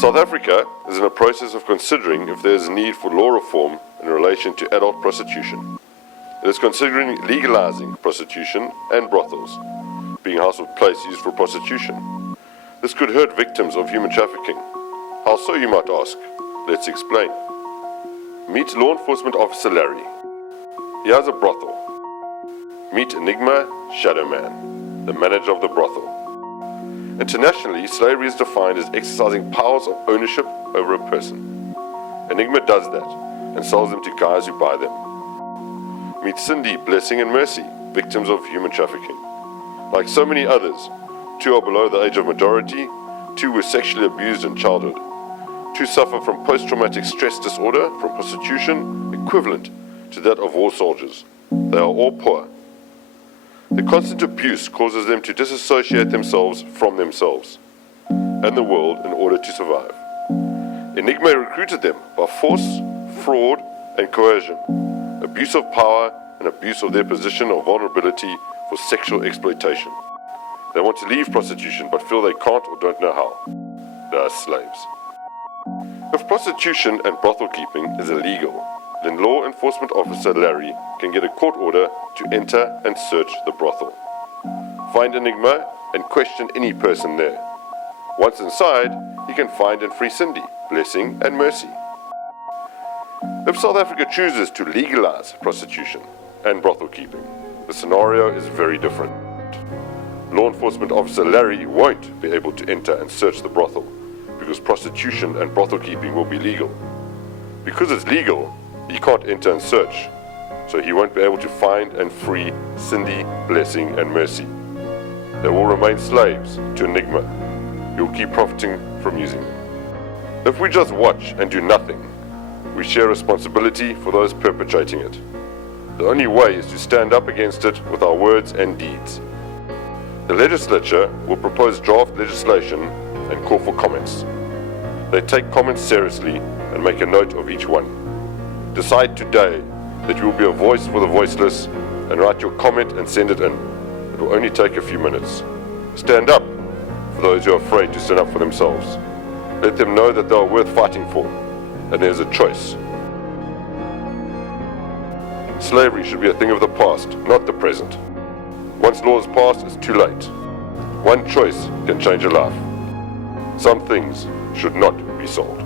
South Africa is in a process of considering if there is a need for law reform in relation to adult prostitution. It is considering legalizing prostitution and brothels, being a household place used for prostitution. This could hurt victims of human trafficking. How so, you might ask? Let's explain. Meet Law Enforcement Officer Larry. He has a brothel. Meet Enigma Shadow Man, the manager of the brothel. Internationally, slavery is defined as exercising powers of ownership over a person. Enigma does that and sells them to guys who buy them. Meet Cindy, Blessing and Mercy, victims of human trafficking. Like so many others, 2 are below the age of majority, 2 were sexually abused in childhood, 2 suffer from post-traumatic stress disorder from prostitution equivalent to that of war soldiers. They are all poor. The constant abuse causes them to disassociate themselves from themselves and the world in order to survive. Enigma recruited them by force, fraud and coercion, abuse of power and abuse of their position of vulnerability for sexual exploitation. They want to leave prostitution but feel they can't or don't know how. They are slaves. If prostitution and brothel keeping is illegal, then Law Enforcement Officer Larry can get a court order to enter and search the brothel. Find Enigma and question any person there. Once inside, he can find and free Cindy, Blessing and Mercy. If South Africa chooses to legalize prostitution and brothel keeping, the scenario is very different. Law Enforcement Officer Larry won't be able to enter and search the brothel because prostitution and brothel keeping will be legal. Because it's legal, he can't enter and search, so he won't be able to find and free Cindy, Blessing and Mercy. They will remain slaves to Enigma. He will keep profiting from using them. If we just watch and do nothing, we share responsibility for those perpetrating it. The only way is to stand up against it with our words and deeds. The legislature will propose draft legislation and call for comments. They take comments seriously and make a note of each one. Decide today that you will be a voice for the voiceless and write your comment and send it in. It will only take a few minutes. Stand up for those who are afraid to stand up for themselves. Let them know that they are worth fighting for, and there's a choice. Slavery should be a thing of the past, not the present. Once law is passed, it's too late. One choice can change a life. Some things should not be sold.